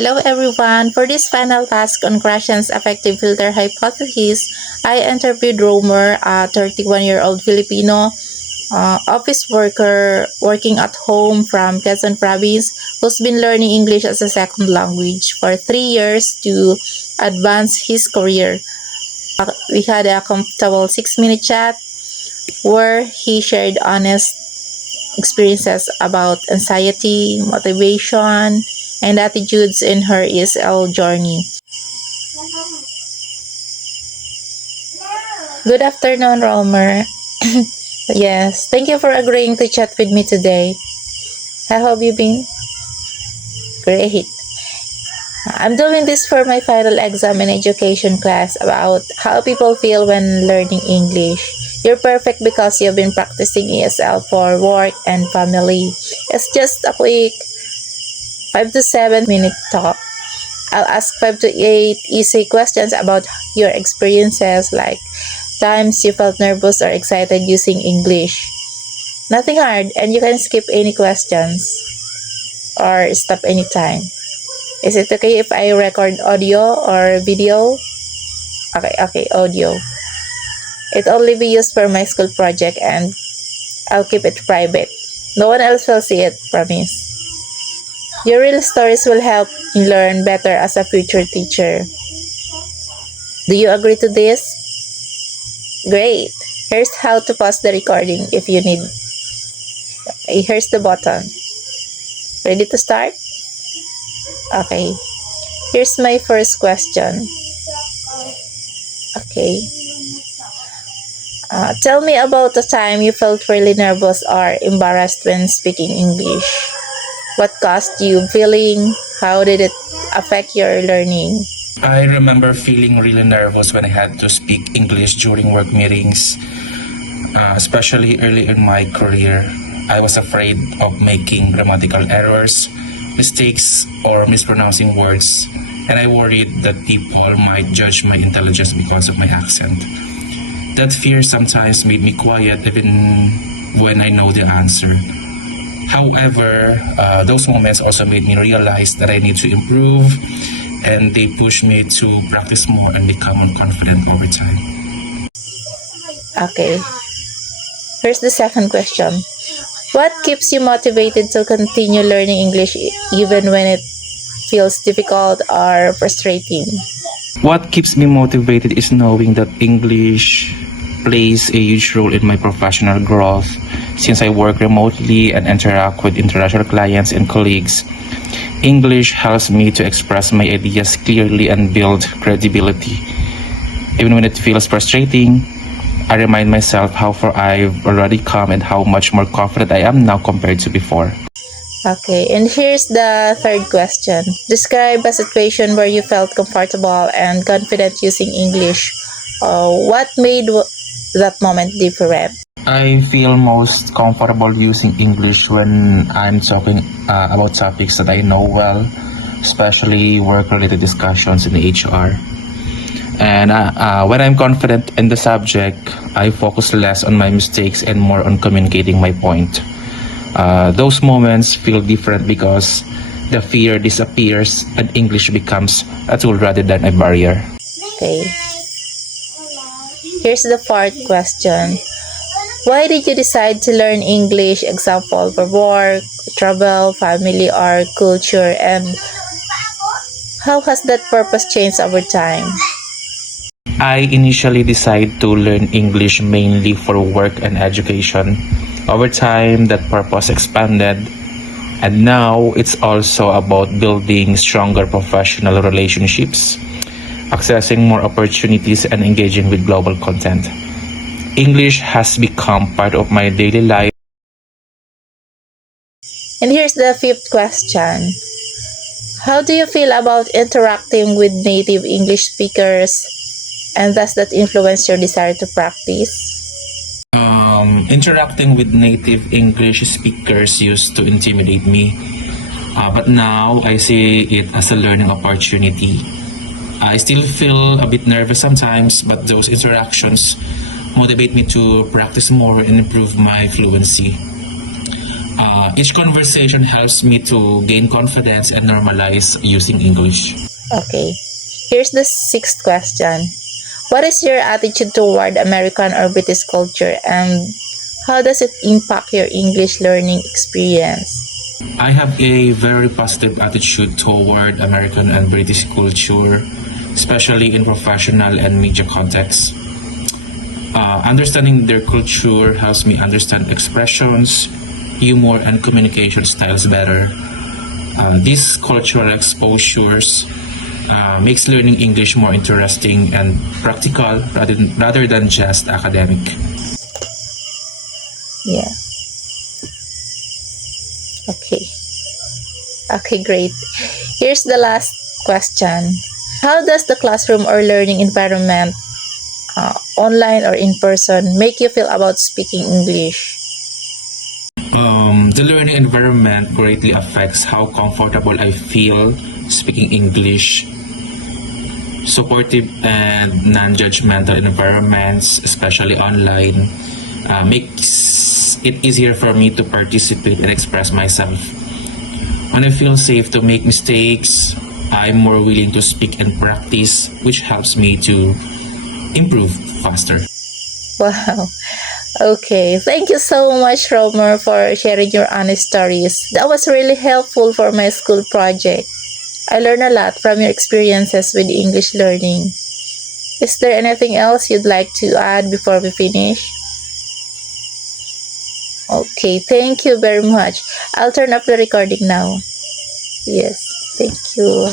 Hello everyone! For this final task on Krashen's affective filter hypothesis, I interviewed Romer, a 31-year-old Filipino office worker working at home from Quezon province who's been learning English as a second language for 3 years to advance his career. We had a comfortable 6-minute chat where he shared honest experiences about anxiety, motivation, and attitudes in her ESL journey. Good afternoon, Romer. Yes, thank you for agreeing to chat with me today. How have you been? Great. I'm doing this for my final exam in education class about how people feel when learning English. You're perfect because you've been practicing ESL for work and family. It's just a quick 5 to 7 minute talk. I'll ask 5 to 8 easy questions about your experiences, like times you felt nervous or excited using English. Nothing hard, and you can skip any questions or stop anytime. Is it okay if I record audio or video? Okay, audio. It only be used for my school project and I'll keep it private. No one else will see it, promise. Your real stories will help me learn better as a future teacher. Do you agree to this? Great. Here's how to pause the recording if you need. Here's the button. Ready to start? Okay. Here's my first question. Okay. Tell me about the time you felt really nervous or embarrassed when speaking English. What caused you feeling? How did it affect your learning? I remember feeling really nervous when I had to speak English during work meetings, especially early in my career. I was afraid of making grammatical errors, mistakes, or mispronouncing words, and I worried that people might judge my intelligence because of my accent. That fear sometimes made me quiet even when I know the answer. However, those moments also made me realize that I need to improve, and they pushed me to practice more and become more confident over time. Okay. Here's the second question. What keeps you motivated to continue learning English even when it feels difficult or frustrating? What keeps me motivated is knowing that English plays a huge role in my professional growth. Since I work remotely and interact with international clients and colleagues, English helps me to express my ideas clearly and build credibility. Even when it feels frustrating, I remind myself how far I've already come and how much more confident I am now compared to before. Okay, and here's the third question. Describe a situation where you felt comfortable and confident using English. What made that moment different? I feel most comfortable using English when I'm talking about topics that I know well, especially work-related discussions in HR. And when I'm confident in the subject, I focus less on my mistakes and more on communicating my point. Those moments feel different because the fear disappears and English becomes a tool rather than a barrier. Okay. Here's the fourth question. Why did you decide to learn English, example, for work, travel, family, or culture, and how has that purpose changed over time? I initially decided to learn English mainly for work and education. Over time, that purpose expanded, and now it's also about building stronger professional relationships, accessing more opportunities, and engaging with global content. English has become part of my daily life. And here's the fifth question. How do you feel about interacting with native English speakers, and does that influence your desire to practice? Interacting with native English speakers used to intimidate me, but now I see it as a learning opportunity. I still feel a bit nervous sometimes, but those interactions motivate me to practice more and improve my fluency. Each conversation helps me to gain confidence and normalize using English. Okay. Here's the sixth question. What is your attitude toward American or British culture, and how does it impact your English learning experience? I have a very positive attitude toward American and British culture, especially in professional and media contexts. Understanding their culture helps me understand expressions, humor, and communication styles better. These cultural exposures makes learning English more interesting and practical rather than just academic. Yeah. Okay. Okay, great. Here's the last question. How does the classroom or learning environment, online or in person, make you feel about speaking English? The learning environment greatly affects how comfortable I feel speaking English. Supportive and non-judgmental environments, especially online, makes it easier for me to participate and express myself. When I feel safe to make mistakes, I'm more willing to speak and practice, which helps me to improve faster. Wow. Okay. Thank you so much, Romer, for sharing your honest stories. That was really helpful for my school project. I learned a lot from your experiences with English learning. Is there anything else you'd like to add before we finish? Okay, thank you very much. I'll turn up the recording now. Yes, thank you.